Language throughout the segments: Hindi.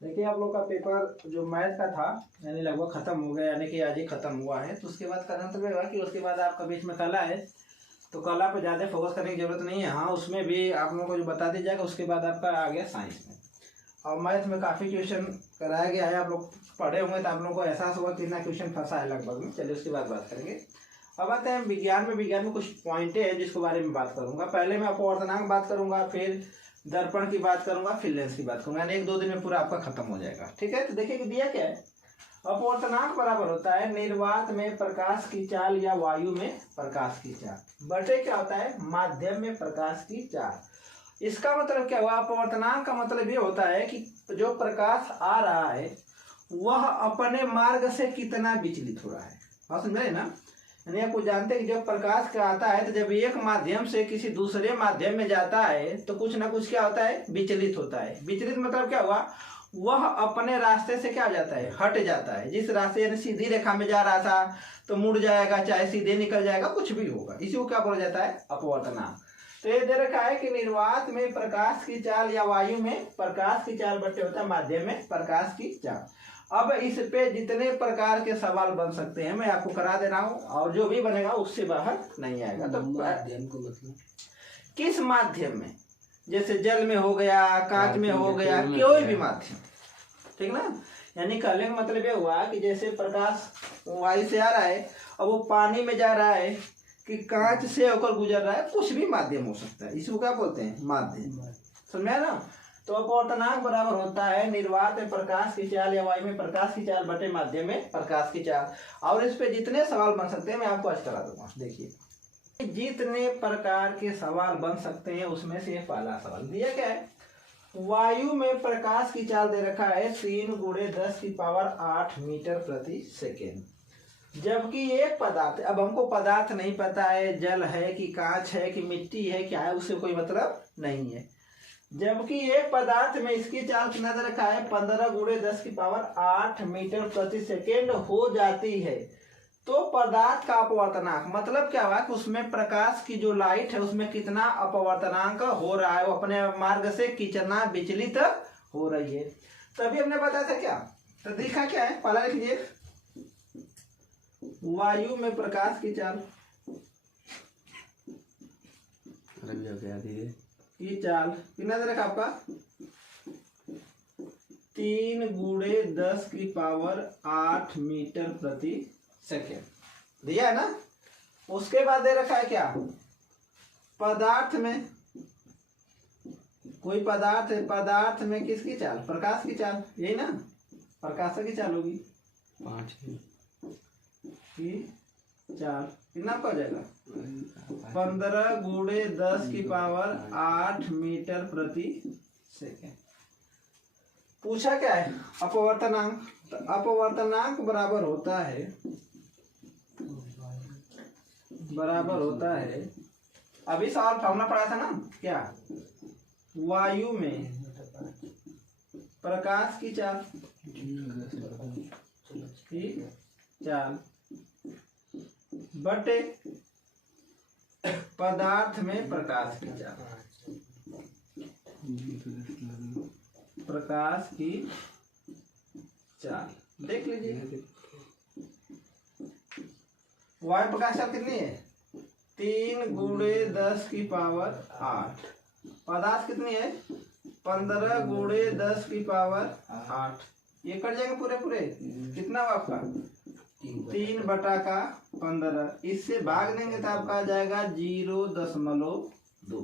देखिए आप लोग का पेपर जो मैथ का था यानी लगभग खत्म हो गया, यानी कि आज ही खत्म हुआ है। तो उसके बाद करना तो होगा कि उसके बाद आपका बीच में कला है, तो कला पे ज़्यादा फोकस करने की जरूरत नहीं है। हाँ, उसमें भी आप लोगों को जो बता दी जाएगा। उसके बाद आपका आ गया साइंस में, और मैथ में काफ़ी क्वेश्चन कराया गया है। आप लोग पढ़े होंगे तो आप लोगों को एहसास होगा कितना क्वेश्चन फंसा है लगभग में। चलिए उसके बाद बात करेंगे। अब आते हैं विज्ञान में। विज्ञान में कुछ पॉइंटें हैं जिसके बारे में बात करूंगा। पहले मैं अपवर्तनांक बात करूंगा, फिर दर्पण की बात करूंगा, फिर लेंस की बात करूंगा। यानी 1-2 दिन में पूरा आपका खत्म हो जाएगा। ठीक है, तो देखिए कि दिया क्या है। अपवर्तनांक बराबर होता है निर्वात में प्रकाश की चाल या वायु में प्रकाश की चाल बटे क्या होता है, माध्यम में प्रकाश की चाल। इसका मतलब क्या हुआ, अपवर्तनांक का मतलब ये होता है कि जो प्रकाश आ रहा है वह अपने मार्ग से कितना विचलित हो रहा है। हाँ, समझ रहे ना। यानी आपको जानते हैं कि जब प्रकाश का आता है तो जब एक माध्यम से किसी दूसरे माध्यम में जाता है तो कुछ ना कुछ क्या होता है, विचलित होता है। विचलित मतलब क्या हुआ, वह अपने रास्ते से क्या जाता है, हट जाता है। जिस रास्ते यानी सीधी रेखा में जा रहा था तो मुड़ जाएगा, चाहे सीधे निकल जाएगा, कुछ भी होगा। इसी को क्या बोला जाता है, अपवर्तनांक। तो ये दे रखा है कि निर्वात में प्रकाश की चाल या वायु में प्रकाश की चाल बटे होता है माध्यम में प्रकाश की चाल। अब इस पे जितने प्रकार के सवाल बन सकते हैं मैं आपको करा दे रहा हूं, और जो भी बनेगा उससे बाहर नहीं आएगा। तो माध्यम को मतलब किस माध्यम में, जैसे जल में हो गया, कांच में हो गया, कोई भी माध्यम, ठीक ना। यानी कहने का मतलब ये हुआ कि जैसे प्रकाश वायु से आ रहा है, अब वो पानी में जा रहा है कि कांच से होकर गुजर रहा है, कुछ भी माध्यम हो सकता है। इसको क्या बोलते हैं, माध्यम। समझा ना। तो अपवर्तनांक बराबर होता है निर्वात में प्रकाश की चाल या वायु में प्रकाश की चाल बटे माध्यम में प्रकाश की चाल। और इस पे जितने सवाल बन सकते हैं मैं आपको आज करा दूंगा। देखिए जितने प्रकार के सवाल बन सकते हैं उसमें से पहला सवाल दिया क्या है, वायु में प्रकाश की चाल दे रखा है 3 × 10⁸ मीटर प्रति सेकेंड। जबकि एक पदार्थ, अब हमको पदार्थ नहीं पता है, जल है कि कांच है कि मिट्टी है क्या है, उससे कोई मतलब नहीं है। जबकि एक पदार्थ में इसकी चाल कितना दे रखा है, 15 × 10⁸ मीटर प्रति सेकेंड हो जाती है। तो पदार्थ का अपवर्तनांक मतलब क्या हुआ कि उसमें प्रकाश की जो लाइट है उसमें कितना अपवर्तनांक हो रहा है, वो अपने मार्ग से कितना विचलित हो रही है। तभी हमने बताया था क्या, तो देखा क्या है, पहला लिख लीजिए वायु में प्रकाश की चाल की चाल कितना दे रखा आपका, 3 × 10⁸ मीटर प्रति सेकेंड दिया है ना। उसके बाद दे रखा है क्या, पदार्थ में, कोई पदार्थ है, पदार्थ में किसकी चाल, प्रकाश की चाल, यही ना, प्रकाश की चाल होगी 5 की चाल कितना हो जाएगा, 15 × 10⁸ मीटर प्रति सेकेंड। पूछा क्या है, अपवर्तनांक। तो अपवर्तनांक बराबर होता है अभी सवाल फॉर्मूला पढ़ा था ना क्या, वायु में प्रकाश की चाल बटे पदार्थ में प्रकाश की चाल, प्रकाश की चाल देख लीजिए। वायु प्रकाश चाल कितनी है, 3 × 10⁸। पदार्थ कितनी है, 15 × 10⁸। ये कट जाएंगे पूरे पूरे, कितना हुआ आपका 3/15। इससे भाग देंगे तो आपका आ जाएगा 0.2।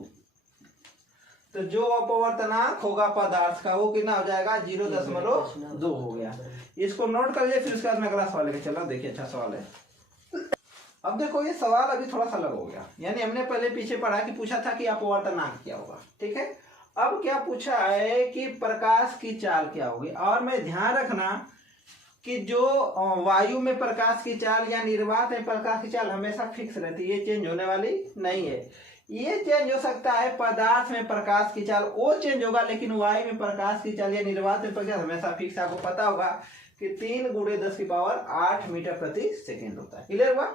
तो जो अपवर्तनांक होगा पदार्थ का वो कितना हो जाएगा, 0.2 हो गया। इसको नोट कर लीजिए, फिर उसके बाद में अगला सवाल लेके चलो। देखिए अच्छा सवाल है। अब देखो ये सवाल अभी थोड़ा सा अलग हो गया, यानी हमने पहले पीछे पढ़ा कि पूछा था कि अपवर्तनांक क्या होगा, ठीक है। अब क्या पूछा है कि प्रकाश की चाल क्या होगी। और मैं ध्यान रखना कि जो वायु में प्रकाश की चाल या निर्वात में प्रकाश की चाल हमेशा फिक्स रहती है, ये चेंज होने वाली नहीं है। ये चेंज हो सकता है, पदार्थ में प्रकाश की चाल वो चेंज होगा, लेकिन वायु में प्रकाश की चाल या निर्वात में प्रकाश हमेशा फिक्स। आपको पता होगा कि 3 × 10⁸ मीटर प्रति सेकेंड होता है। क्लियर हुआ।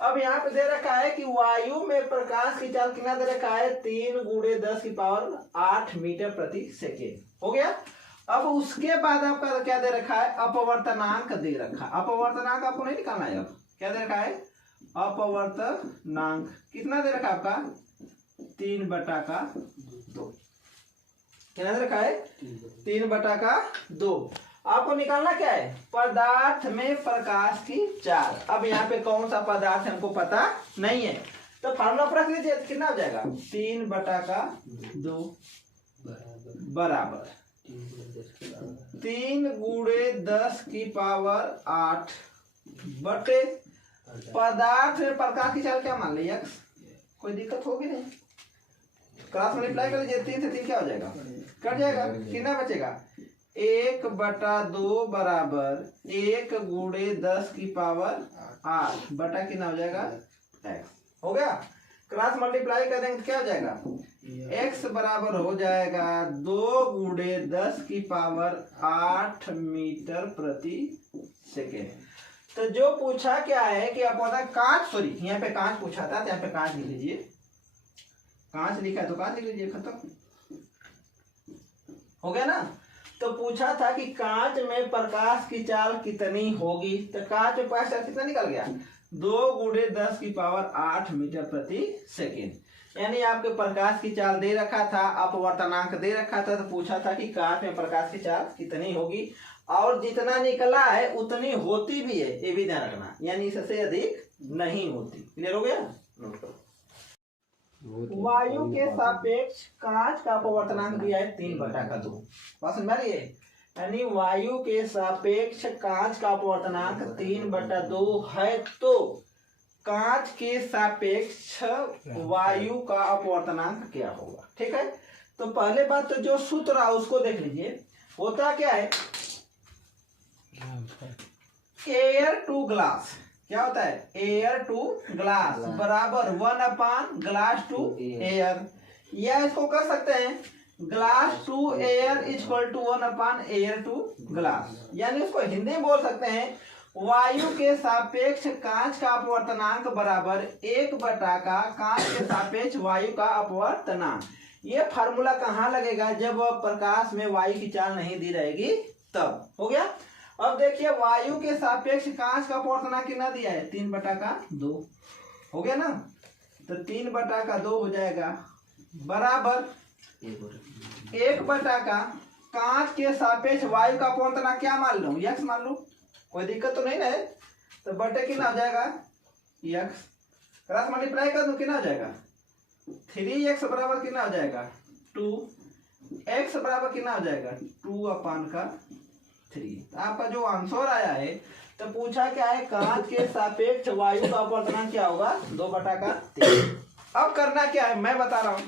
अब यहाँ पे दे रखा है कि वायु में प्रकाश की चाल कितना दे रखा है, 3 × 10⁸ मीटर प्रति सेकेंड हो गया। अब उसके बाद आपका क्या दे रखा है, अपवर्तनांक दे रखा है। अपवर्तनांक आपको नहीं निकालना है। अब क्या दे रखा है, अपवर्तनांक कितना दे रखा है आपका 3/2। कितना दे रखा है 3/2। आपको निकालना क्या है, पदार्थ में प्रकाश की चाल। अब यहाँ पे कौन सा पदार्थ हमको पता नहीं है, तो फार्मूला पूरा कर लीजिए। कितना हो जाएगा 3/2 बराबर 3 × 10⁸ बटे पदार्थ में प्रकाश की चाल क्या मान ली x। कोई दिक्कत होगी नहीं, क्रॉस मल्टीप्लाई कर लीजिए। 3 से 3 क्या हो जाएगा, कट जाएगा। कितना बचेगा 1/2 बराबर 1 × 10⁸ बटा कितना हो जाएगा x। हो गया, क्रॉस मल्टीप्लाई कर देंगे तो क्या हो जाएगा, x बराबर हो जाएगा 2 × 10⁸ मीटर प्रति सेकेंड। तो जो पूछा क्या है कि आप कांच, सॉरी यहाँ पे कांच पूछा था, तो यहाँ पे कांच लिख लीजिए। कांच लिखा है तो कांच लिख लीजिए, खत्म हो गया ना। तो पूछा था कि कांच में प्रकाश की चाल कितनी होगी, तो कांच में प्रकाश चाल कितना निकल गया 2 × 10⁸ मीटर प्रति सेकेंड। यानी आपके प्रकाश की चाल दे रखा था, अपवर्तनांक दे रखा था, तो पूछा था कि कांच में प्रकाश की चाल कितनी होगी, और जितना निकला है उतनी होती भी है, ये भी ध्यान रखना, यानी इससे अधिक नहीं होती। क्लियर हो गया, नोट करो। वायु के सापेक्ष कांच का अपवर्तनांक दिया है 3/2। बात समझ में आ रही है, यानी वायु के सापेक्ष कांच का अपवर्तनांक 3/2 है, तो कांच के सापेक्ष वायु का अपवर्तनांक क्या होगा। ठीक है, तो पहले बात तो जो सूत्र है उसको देख लीजिए। होता क्या है, एयर टू ग्लास, क्या होता है एयर टू ग्लास बराबर 1/ग्लास टू एयर, या इसको कर सकते हैं glass to air equal to 1/एयर टू ग्लास। यानी उसको हिंदी में बोल सकते हैं वायु के सापेक्ष कांच का अपवर्तनांक बराबर 1/का कांच के सापेक्ष वायु का अपवर्तनांक। ये फार्मूला कहाँ लगेगा, जब प्रकाश में वायु की चाल नहीं दी रहेगी तब। हो गया। अब देखिए वायु के सापेक्ष कांच का अपवर्तनांक कितना दिया है 3/2। हो गया ना, तो 3/2 हो जाएगा बराबर 1/का कांच के सापेक्ष वायु का अपवर्तनांक क्या मान लूं, x मान लूं, कोई दिक्कत तो नहीं ना है। तो बटे कितना हो जाएगा x, क्रॉस मल्टीप्लाई कर दूं कितना हो जाएगा 3x बराबर कितना हो जाएगा 2, x बराबर कितना हो जाएगा 2/3। आपका जो आंसर आया है, तो पूछा क्या है कांच के सापेक्ष वायु का अपवर्तनांक क्या होगा 2/3। अब करना क्या है मैं बता रहा हूं।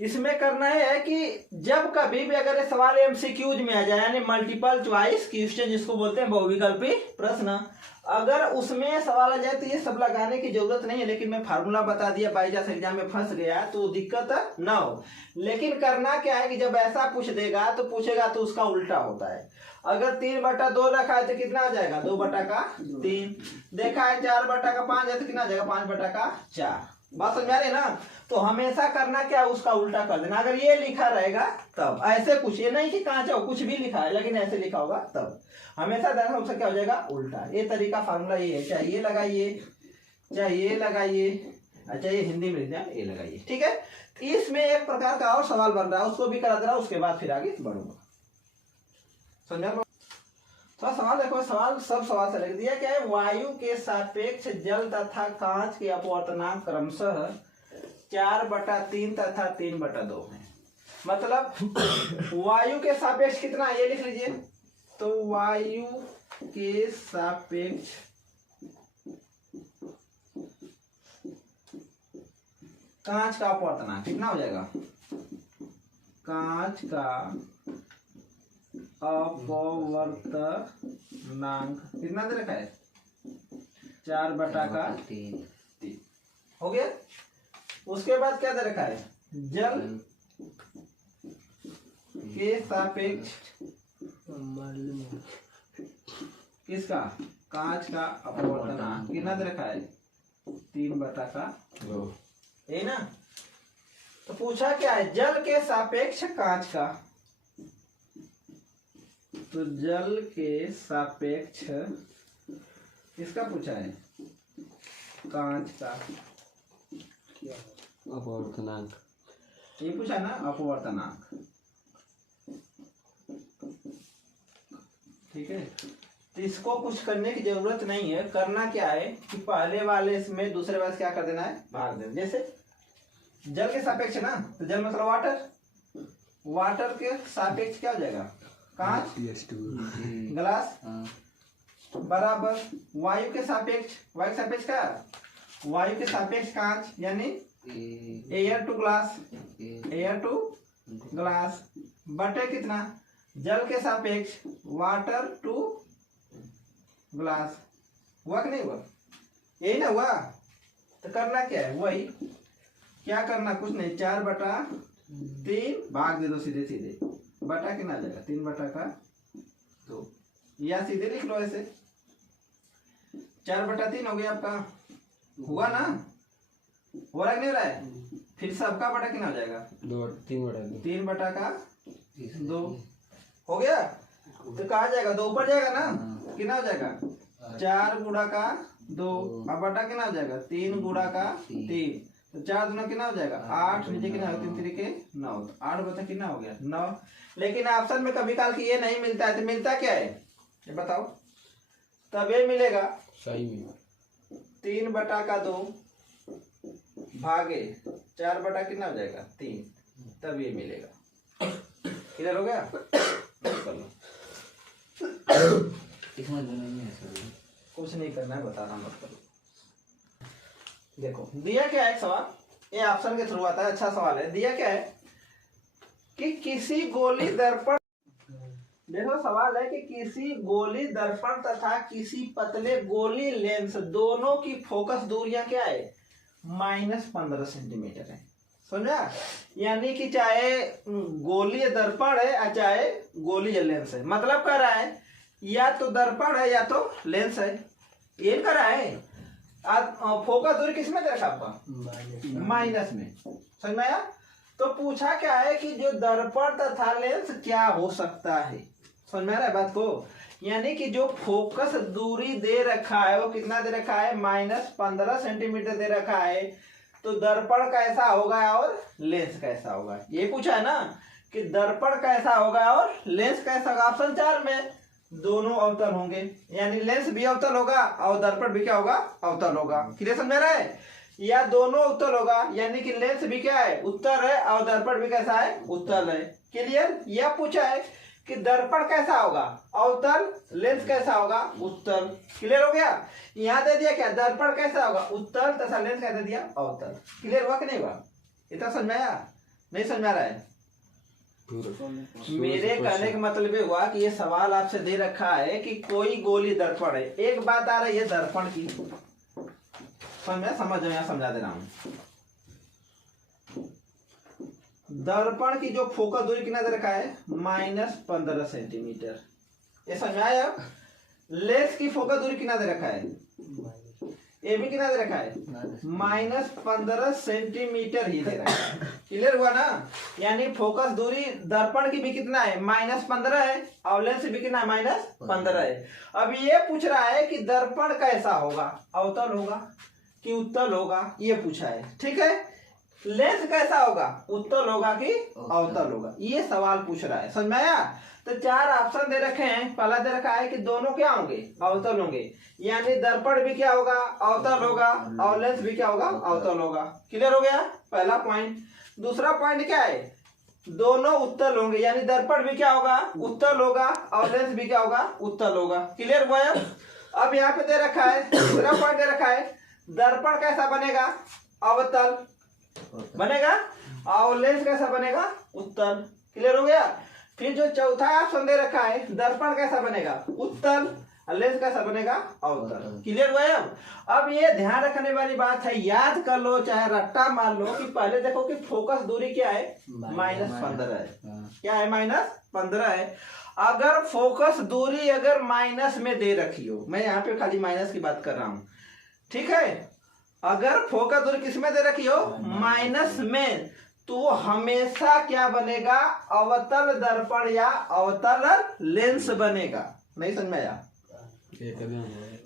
इसमें करना है कि जब कभी भी अगर ये सवाल एमसीक्यूज में आ जाए, यानी मल्टीपल चॉइस क्वेश्चन जिसको बोलते हैं बहुविकल्पी प्रश्न, अगर उसमें सवाल आ जाए तो ये सब लगाने की जरूरत नहीं है, लेकिन मैं फार्मूला बता दिया, बाई चांस एग्जाम में फंस गया तो दिक्कत ना हो। लेकिन करना क्या है कि जब ऐसा पूछ देगा तो पूछेगा तो उसका उल्टा होता है। अगर 3/2 रखा है तो कितना आ जाएगा 2/3, देखा है 4/5 है तो कितना आ जाएगा 5/4। बात समझ आ रही है ना। तो हमेशा करना क्या उसका उल्टा कर देना। अगर ये लिखा रहेगा तब, ऐसे कुछ ये नहीं कि कहाँ जाओ कुछ भी लिखा है लेकिन ऐसे लिखा होगा तब, हमेशा देखना उसका क्या हो जाएगा उल्टा। ये तरीका फार्मूला ये है, चाहे ये लगाइए चाहे ये लगाइए, अच्छा ये हिंदी में ये लगाइए। ठीक है, इसमें एक प्रकार का और सवाल बन रहा है, उसको भी करा दे रहा हूं, उसके बाद फिर आगे बढ़ूंगा। समझा। तो सवाल देखो, सवाल सब सवाल से लिख दिया क्या है, वायु के सापेक्ष जल तथा कांच के अपवर्तनांक क्रमशः 4/3 तथा 3/2 है। मतलब वायु के सापेक्ष कितना है ये लिख लीजिए। तो वायु के सापेक्ष कांच का अपवर्तनांक कितना हो जाएगा, कांच का अपवर्तनांक कितना दे रखा है 4/3। हो गया। उसके बाद क्या दे रखा है, जल के सापेक्ष किसका कांच का अपवर्तनांक कितना दे रखा है 3/2 है ना। तो पूछा क्या है जल के सापेक्ष कांच का तो जल के सापेक्ष किसका पूछा है? कांच का। अपवर्तनांक। ये पूछा ना, अपवर्तनांक। ठीक है, तो इसको कुछ करने की जरूरत नहीं है। करना क्या है कि पहले वाले इसमें दूसरे वाले से क्या कर देना है, भाग देना। जैसे जल के सापेक्ष ना, तो जल मतलब वाटर, वाटर के सापेक्ष क्या हो जाएगा? कांच। ग्लास बराबर वायु के सापेक्ष, वायु के सापेक्ष क्या? वायु के सापेक्ष कांच, यानी air to glass, air to glass बटे कितना? जल के सापेक्ष वाटर टू ग्लास। हुआ कि नहीं हुआ? यही ना हुआ। तो करना क्या है, वही क्या करना, कुछ नहीं, 4/3 भाग दे दो सीधे सीधे। बटा कितना आ जाएगा? 3/2, या सीधे लिख लो ऐसे, 4/3 हो गया आपका। हुआ ना? हो रहा है नहीं हो रहा है? फिर सबका बटा कितना हो जाएगा? 3/2 हो गया। तो कहा जाएगा? 2 ऊपर जाएगा ना, कितना हो जाएगा? 4 गुणा का 2, अब बटा कितना हो जाएगा? 3 गुणा का 3, तो 4 दूना कितना हो जाएगा? 8, नीचे कितना होगा? 3 3 के 9, तो 8 बता कितना हो गया? 9। लेकिन ऑप्शन में कभी काल की ये नहीं मिलता है, तो मिलता क्या है ये बताओ? तब ये मिलेगा सही में 3/2 भागे 4 कितना हो जाएगा? 3, तब ये मिलेगा। क्लियर हो गया? कुछ नहीं करना है, बता रहा मत करो। देखो दिया क्या है एक सवाल, ये ऑप्शन के थ्रू आता है, अच्छा सवाल है। दिया क्या है कि किसी गोली दर्पण, देखो सवाल है कि किसी गोली दर्पण तथा किसी पतले गोली लेंस दोनों की फोकस दूरियां क्या है? -15 सेंटीमीटर है। समझा? यानी कि चाहे गोली दर्पण है या चाहे गोली लेंस है, मतलब कह रहा है या तो दर्पण है या तो लेंस है। ये कर रहा है। फोकस दूरी किसमें दे रखा आपका? माइनस में। समझ में आया? तो पूछा क्या है कि जो दर्पण तथा लेंस क्या हो सकता है। समझ में आ रहा है बात को? यानी कि जो फोकस दूरी दे रखा है वो कितना दे रखा है? -15 सेंटीमीटर दे रखा है। तो दर्पण कैसा होगा और लेंस कैसा होगा, ये पूछा है ना, कि दर्पण कैसा होगा और लेंस कैसा होगा। ऑप्शन 4 में दोनों अवतल होंगे, यानी लेंस भी अवतल होगा और दर्पण भी क्या होगा? अवतल होगा। क्लियर समझ रहा है? या दोनों उत्तल होगा, यानी कि लेंस भी क्या है? उत्तल है और दर्पण भी कैसा है? उत्तल है। क्लियर? यह पूछा है कि दर्पण कैसा होगा? अवतल। लेंस कैसा होगा? उत्तल। क्लियर हो गया? यहाँ दे दिया क्या? दर्पण कैसा होगा? उत्तल तथा लेंस कैसा दिया? अवतल। क्लियर हुआ कि नहीं हुआ? इतना समझ में आया? नहीं समझ में आ रहा है? मेरे कहने का मतलब ये हुआ कि ये सवाल आपसे दे रखा है कि कोई गोली दर्पण है। एक बात आ रही है दर्पण की, समझ में समझा दे रहा हूं। दर्पण की जो फोकस दूरी कितना दे रखा है? -15 सेंटीमीटर। ये समझ में आया? लेंस की फोकस दूरी कितना दे रखा है? ये भी कितना दे रखा है? -15 सेंटीमीटर ही दे रखा है। क्लियर हुआ ना? यानी फोकस दूरी दर्पण की भी कितना है? -15 है और लेंस भी कितना है? -15 है। अब ये पूछ रहा है कि दर्पण कैसा होगा? अवतल होगा कि उत्तल होगा, ये पूछा है। ठीक है? लेंस कैसा होगा? उत्तल होगा कि अवतल होगा, ये सवाल पूछ रहा है। समझ में आया? तो 4 ऑप्शन दे रखे हैं। पहला दे रखा है कि दोनों क्या होंगे? अवतल होंगे, यानी दर्पण भी क्या होगा? अवतल होगा और लेंस भी क्या होगा? अवतल होगा। क्लियर हो गया पहला पॉइंट। दूसरा पॉइंट क्या है? दोनों उत्तल होंगे, यानी दर्पण भी क्या होगा? उत्तल होगा और लेंस भी क्या होगा? उत्तल होगा। क्लियर हुआ? अब यहाँ पे दे रखा है, दूसरा पॉइंट दे रखा है, दर्पण कैसा बनेगा? अवतल बनेगा और लेंस कैसा बनेगा? उत्तल। क्लियर हो गया? फिर जो चौथा ऑप्शन दे रखा है, दर्पण कैसा बनेगा? उत्तल, लेंस कैसा बनेगा? अवतल। क्लियर हुआ? अब ये ध्यान रखने वाली बात है, याद कर लो चाहे रट्टा मार लो, कि पहले देखो कि फोकस दूरी क्या है? -15 है। क्या है? -15 है। अगर फोकस दूरी अगर माइनस में दे रखी हो, मैं यहाँ पे खाली माइनस की बात कर रहा हूं, ठीक है? अगर फोकस दूरी किस में दे रखी हो? माइनस में, तो हमेशा क्या बनेगा, अवतल दर्पण या अवतल लेंस बनेगा। नहीं समझ में आया?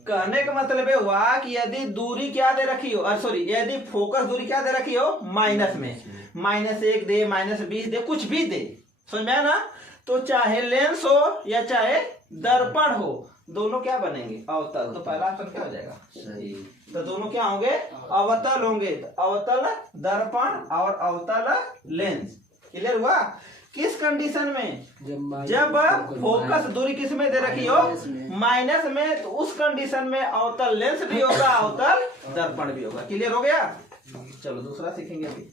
कहने का मतलब ये हुआ कि यदि दूरी क्या दे रखी हो, सॉरी, यदि फोकस दूरी क्या दे रखी हो, माइनस में, -1 दे, -20 दे, कुछ भी दे, समझ में आया ना? तो चाहे लेंस हो या चाहे दर्पण हो, दोनों क्या बनेंगे, अवतल। तो पहला ऑप्शन क्या हो जाएगा, सही। तो दोनों क्या होंगे, अवतल होंगे। तो अवतल दर्पण और अवतल लेंस। क्लियर हुआ? किस कंडीशन में, जब फोकस दूरी किस में दे रखी हो, माइनस में, तो उस कंडीशन में अवतल लेंस भी होगा, अवतल दर्पण भी होगा। क्लियर हो गया? चलो दूसरा सीखेंगे अभी।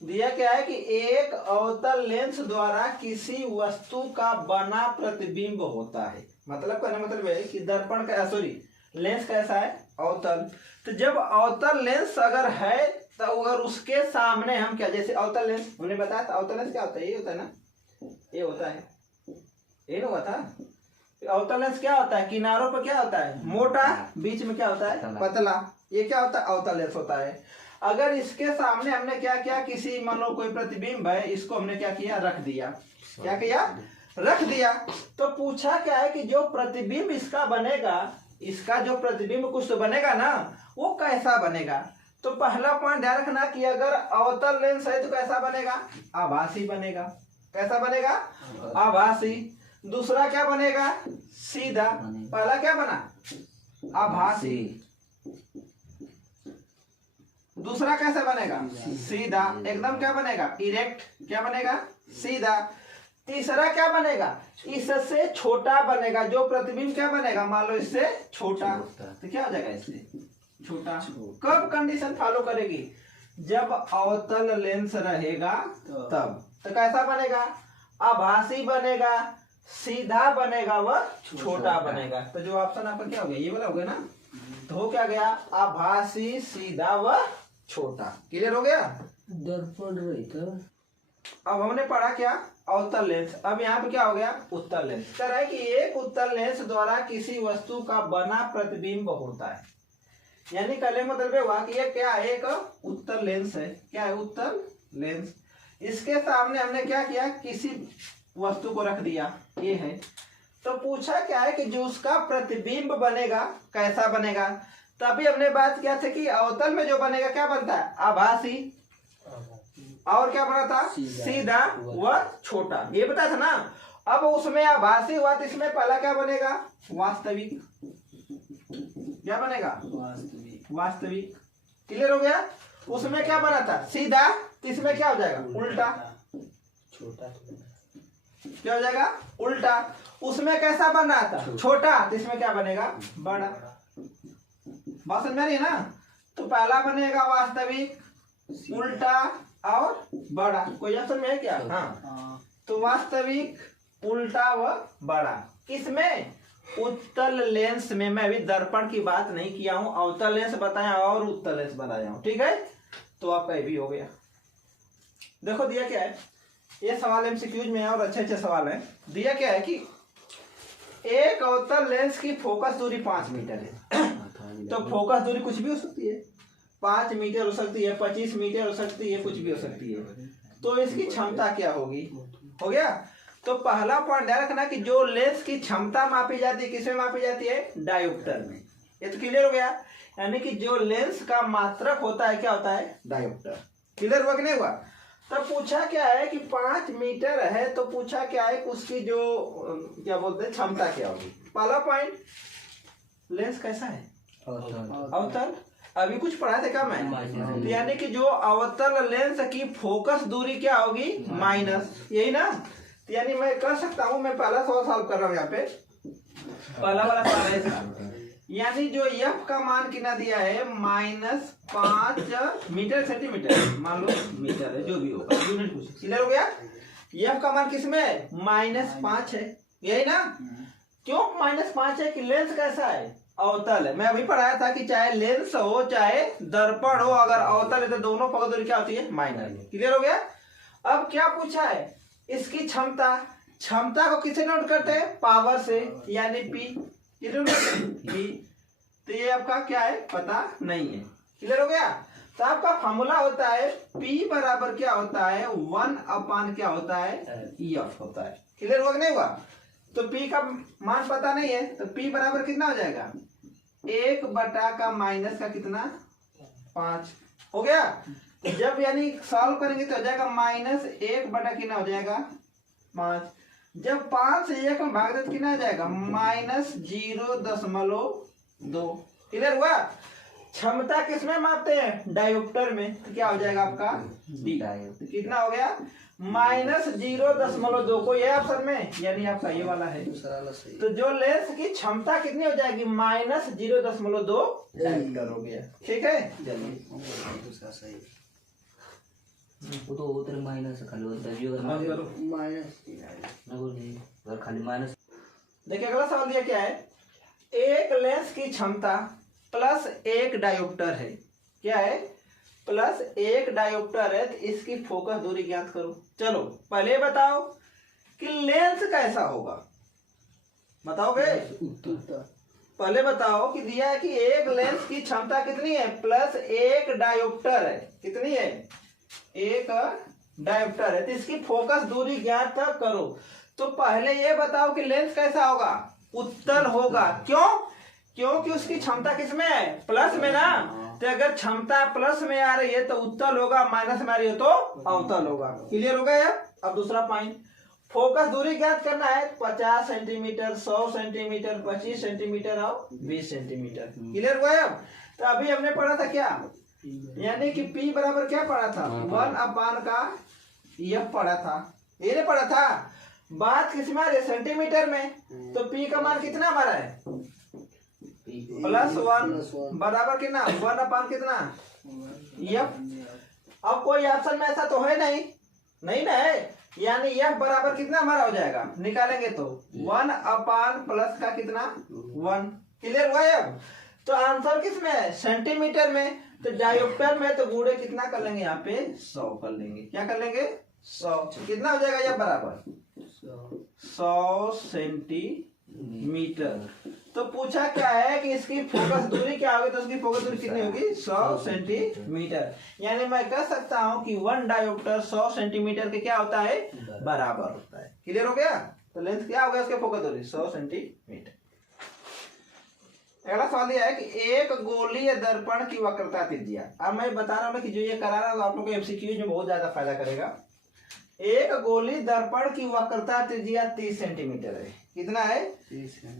दिया क्या है कि एक अवतल लेंस द्वारा किसी वस्तु का बना प्रतिबिंब होता है। मतलब कहने मतलब है कि दर्पण का, सॉरी, लेंस कैसा है, अवतल। तो जब अवतल लेंस अगर है, तो अगर उसके सामने हम क्या, जैसे अवतल लेंस हमने बताया था, अवतल लेंस क्या होता है, ये होता है ना, ये होता है, ये ना हुआ था। अवतल लेंस क्या होता है, किनारों पर क्या होता है, मोटा, बीच में क्या होता है, पतला। ये क्या होता है, अवतल लेंस होता है। अगर इसके सामने हमने क्या किया, किसी मान लो कोई प्रतिबिंब है, इसको हमने क्या किया, रख दिया। क्या किया, रख दिया। तो पूछा क्या है कि जो प्रतिबिंब इसका बनेगा, इसका जो प्रतिबिंब कुछ तो बनेगा ना, वो कैसा बनेगा। तो पहला पॉइंट ध्यान रखना कि अगर अवतल लेंस है तो कैसा बनेगा, आभासी बनेगा। कैसा बनेगा, आभासी। दूसरा क्या बनेगा, सीधा। पहला क्या बना, आभासी। दूसरा कैसे बनेगा, सीधा, एकदम क्या बनेगा, इरेक्ट। क्या बनेगा, सीधा। तीसरा क्या बनेगा, इससे छोटा बनेगा। जो प्रतिबिंब क्या बनेगा, मान लो इससे छोटा, तो क्या हो जाएगा, इससे छोटा। कब कंडीशन फॉलो करेगी, जब अवतल लेंस रहेगा तब। तो कैसा बनेगा, आभासी बनेगा, सीधा बनेगा, वह छोटा बनेगा। तो जो ऑप्शन आपका क्या हो गया, ये वाला हो गया ना। तो हो क्या गया, आभासी, सीधा व छोटा। क्लियर हो गया? दर्पण रहता। अब हमने पढ़ा क्या, अवतल लेंस। अब यहाँ पे क्या हो गया, उत्तल लेंस। कह रहा है कि एक उत्तल लेंस द्वारा किसी वस्तु का बना प्रतिबिंब होता है। यानी कहने मतलब हुआ कि ये क्या है, एक उत्तल लेंस है। क्या है, उत्तल लेंस। इसके सामने हमने क्या किया, किसी वस्तु को रख दिया, ये है। तो पूछा क्या है कि जो उसका प्रतिबिंब बनेगा कैसा बनेगा। तभी हमने बात किया था कि अवतल में जो बनेगा क्या बनता है, आभासी, और क्या बना था, सीधा व छोटा। ये बताया था ना। अब उसमें आभासी हुआ तो इसमें पहला क्या बनेगा, वास्तविक। क्या बनेगा, वास्तविक। क्लियर हो गया? उसमें क्या बना था, सीधा, तो इसमें क्या हो जाएगा, उल्टा। छोटा क्या हो जाएगा, उल्टा। उसमें कैसा बना था, छोटा, तो इसमें क्या बनेगा, बड़ा। बात समझ में आ रही है ना? तो पहला बनेगा वास्तविक, उल्टा और बड़ा। कोई ऑप्शन में है क्या? हाँ। तो वास्तविक, उल्टा व बड़ा। किसमें, उत्तल लेंस में। मैं अभी दर्पण की बात नहीं किया हूं, अवतल लेंस बताया और उत्तल लेंस बताया हूं। ठीक है? तो आपका ये भी हो गया। देखो दिया क्या है, ये सवाल एमसीक्यूज में है और अच्छे अच्छे सवाल हैं। दिया क्या है कि एक अवतल लेंस की फोकस दूरी 5 मीटर है। तो फोकस दूरी कुछ भी हो सकती है, 5 मीटर हो सकती है, 25 मीटर हो सकती है, कुछ भी हो सकती है। तो इसकी क्षमता क्या होगी, हो गया। तो पहला पॉइंट ध्यान रखना कि जो लेंस की क्षमता मापी जाती है, किसमें मापी जाती है, डायोप्टर में। ये तो क्लियर हो गया। यानी कि जो लेंस का मात्रक होता है क्या होता है, डायोप्टर। क्लियर हुआ कि नहीं हुआ? तब पूछा क्या है कि 5 मीटर है, तो पूछा क्या है कि उसकी जो क्या बोलते हैं क्षमता क्या होगी। पहला पॉइंट, लेंस कैसा है, अवतल। अभी कुछ पढ़ा था क्या मैं, तो यानी कि जो अवतल लेंस की फोकस दूरी क्या होगी, माइनस, यही ना। तो यानी मैं कर सकता हूं, मैं पहला सवाल सॉल्व कर रहा हूं यहाँ पे। पहला वाला सवाल है इसका। यानी जो एफ का मान कितना दिया है, -5 मीटर सेंटीमीटर, मान लो मीटर है, जो भी होगा यूनिट कुछ। क्लियर हो गया? एफ का मान किसमें है, -5 है, यही ना। क्यों -5 है कि लेंस कैसा है, अवतल है। मैं अभी पढ़ाया था कि चाहे लेंस हो चाहे दर्पण हो, अगर अवतल है तो दोनों फोकस दूरी क्या होती है, माइनस। क्लियर हो गया? अब क्या पूछा है, इसकी क्षमता। क्षमता को किसे नोट करते हैं, पावर से, यानी पी। तो ये आपका क्या है, पता नहीं है। क्लियर हो गया? तो आपका फॉर्मूला होता है P बराबर क्या होता है 1 अपान क्या होता है F होता है। क्लियर हुआ कि नहीं हुआ? तो P का मान पता नहीं है तो P बराबर कितना हो जाएगा 1 बटा का माइनस का कितना 5 हो गया। तो जब यानी सॉल्व करेंगे तो हो जाएगा -1 बटा कितना हो जाएगा 5। जब 5 से 1 में भाग दे तो कितना आ जाएगा -0.2। क्लियर हुआ? क्षमता किसमें मापते हैं डायोप्टर में, तो क्या हो जाएगा आपका डी। तो कितना हो गया -0.2 को ये ऑप्शन में यानी आपका ये वाला है। तो जो लेंस की क्षमता कितनी हो जाएगी -0.2 डायोप्टर हो गया। ठीक है वो तो उधर माइनस खाली होता है खाली माइनस। देखिए अगला सवाल दिया क्या है, एक लेंस की क्षमता प्लस 1 डायोप्टर है। क्या है? प्लस 1 डायोप्टर है। तो इसकी फोकस दूरी ज्ञात करो। चलो पहले बताओ कि लेंस कैसा होगा, बताओगे? पहले बताओ कि दिया है कि एक लेंस की क्षमता कितनी है प्लस 1 डायोप्टर है। कितनी है? 1 डायोप्टर है। तो इसकी फोकस दूरी ज्ञात करो। तो पहले ये बताओ कि लेंस कैसा होगा, उत्तल होगा। क्यों? क्योंकि उसकी क्षमता किसमें है प्लस में ना। तो अगर क्षमता प्लस में आ रही है तो उत्तल होगा, माइनस में आ रही है तो अवतल होगा। क्लियर हो गया? अब दूसरा पॉइंट, फोकस दूरी ज्ञात करना है 50 सेंटीमीटर, 100 सेंटीमीटर, 25 सेंटीमीटर और 20 सेंटीमीटर। क्लियर हुआ? अब तो अभी हमने पढ़ा था क्या, यानी कि P बराबर क्या पढ़ा था 1 अपान का F पढ़ा था। ये नहीं पढ़ा था? बात किसमें आ रही है सेंटीमीटर में। तो P का मान कितना हमारा है +1 बराबर कितना 1 अपान कितना F। अब कोई ऑप्शन में ऐसा तो है नहीं, नहीं ना है, यानी F बराबर कितना हमारा हो जाएगा, निकालेंगे तो 1 अपान प्लस का कितना 1। क्लियर हुआ? अब तो आंसर किस में है सेंटीमीटर में। तो डायोप्टर में तो गुणे कितना कर लेंगे यहाँ पे 100 कर लेंगे। क्या कर लेंगे 100। कितना हो जाएगा F बराबर 100 सेंटीमीटर। तो पूछा क्या है कि इसकी फोकस दूरी क्या होगी, तो इसकी फोकस दूरी कितनी होगी 100 सेंटीमीटर। यानी मैं कह सकता हूं कि 1 डायोप्टर 100 सेंटीमीटर के क्या होता है बराबर होता है। क्लियर हो गया? तो लेंस क्या हो गया उसके फोकस दूरी 100 सेंटीमीटर। अगला सवाल यह है कि एक गोलीय दर्पण की वक्रता त्रिज्या। अब मैं बता रहा हूं कि जो ये करा रहा हूं आप लोग को एमसीक्यू में बहुत ज्यादा फायदा करेगा। एक गोली दर्पण की वक्रता त्रिज्या 30 सेंटीमीटर है। कितना है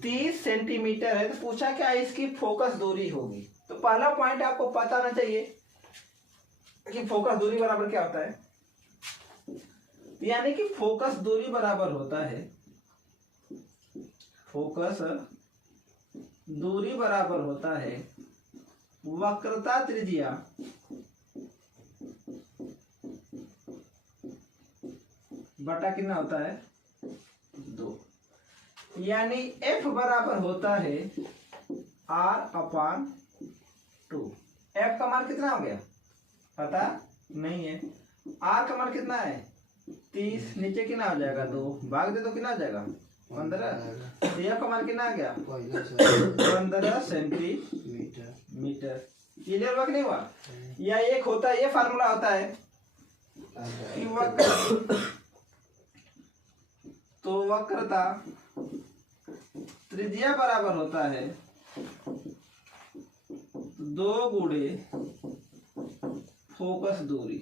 30 सेंटीमीटर है। तो पूछा क्या इसकी फोकस दूरी होगी। तो पहला पॉइंट आपको पता होना चाहिए कि फोकस दूरी बराबर क्या होता है। यानी कि फोकस दूरी बराबर होता है, फोकस दूरी बराबर होता है वक्रता त्रिज्या बटा कितना होता है 2। यानी F बराबर होता है R अपान 2। F का मान कितना हो गया पता नहीं है। R का मान कितना है 30, नीचे कितना हो जाएगा 2, भाग दे तो कितना हो जाएगा 15। F का मान कितना आ गया 15 सेंटीमीटर। क्लियर हुआ कि नहीं हुआ? या एक होता है, ये फार्मूला होता है कि वक्रता त्रिज्या बराबर होता है 2 गुणे फोकस दूरी।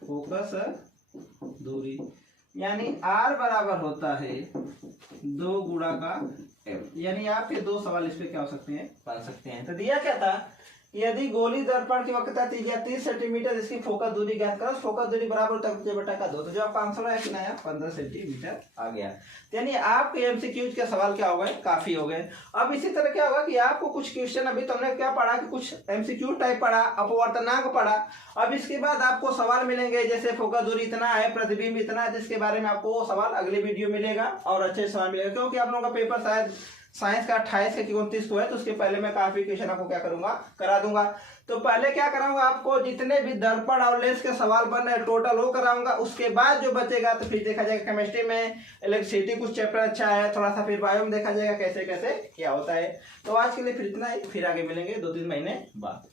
फोकस दूरी यानी R बराबर होता है 2 गुणा का F। यानी आपके 2 सवाल इस पे क्या हो सकते हैं बन सकते हैं। तो दिया क्या था, यदि गोली दर्पण की वक्रता त्रिज्या 30 सेंटीमीटर, इसकी फोकस दूरी ज्ञात करो। फोकस दूरी बराबर होता है बटा का 2। तो जो आपका आंसर है कितना आया 15 सेंटीमीटर आ गया। यानी आपके एमसीक्यूज के सवाल क्या हो गए, काफी हो गए। अब इसी तरह क्या होगा कि आपको कुछ क्वेश्चन, अभी तुमने क्या पढ़ा कि कुछ एमसीक्यू टाइप पढ़ा, अपवर्तनांक पढ़ा। अब इसके बाद आपको सवाल मिलेंगे जैसे फोकस दूरी इतना है, प्रतिबिंब इतना है, जिसके बारे में आपको सवाल अगले वीडियो मिलेगा और अच्छे सवाल मिलेगा। क्योंकि आप लोगों का पेपर शायद साइंस का 28 के 29 को है, तो उसके पहले मैं काफी क्वेश्चन आपको क्या करूंगा करा दूंगा। तो पहले क्या कराऊंगा आपको, जितने भी दर्पण और लेंस के सवाल बन रहे टोटल वो कराऊंगा। उसके बाद जो बचेगा तो फिर देखा जाएगा केमिस्ट्री में इलेक्ट्रिसिटी कुछ चैप्टर अच्छा है, थोड़ा सा फिर बायो में देखा जाएगा कैसे कैसे क्या होता है। तो आज के लिए फिर इतना ही, फिर आगे मिलेंगे 2-3 महीने बाद।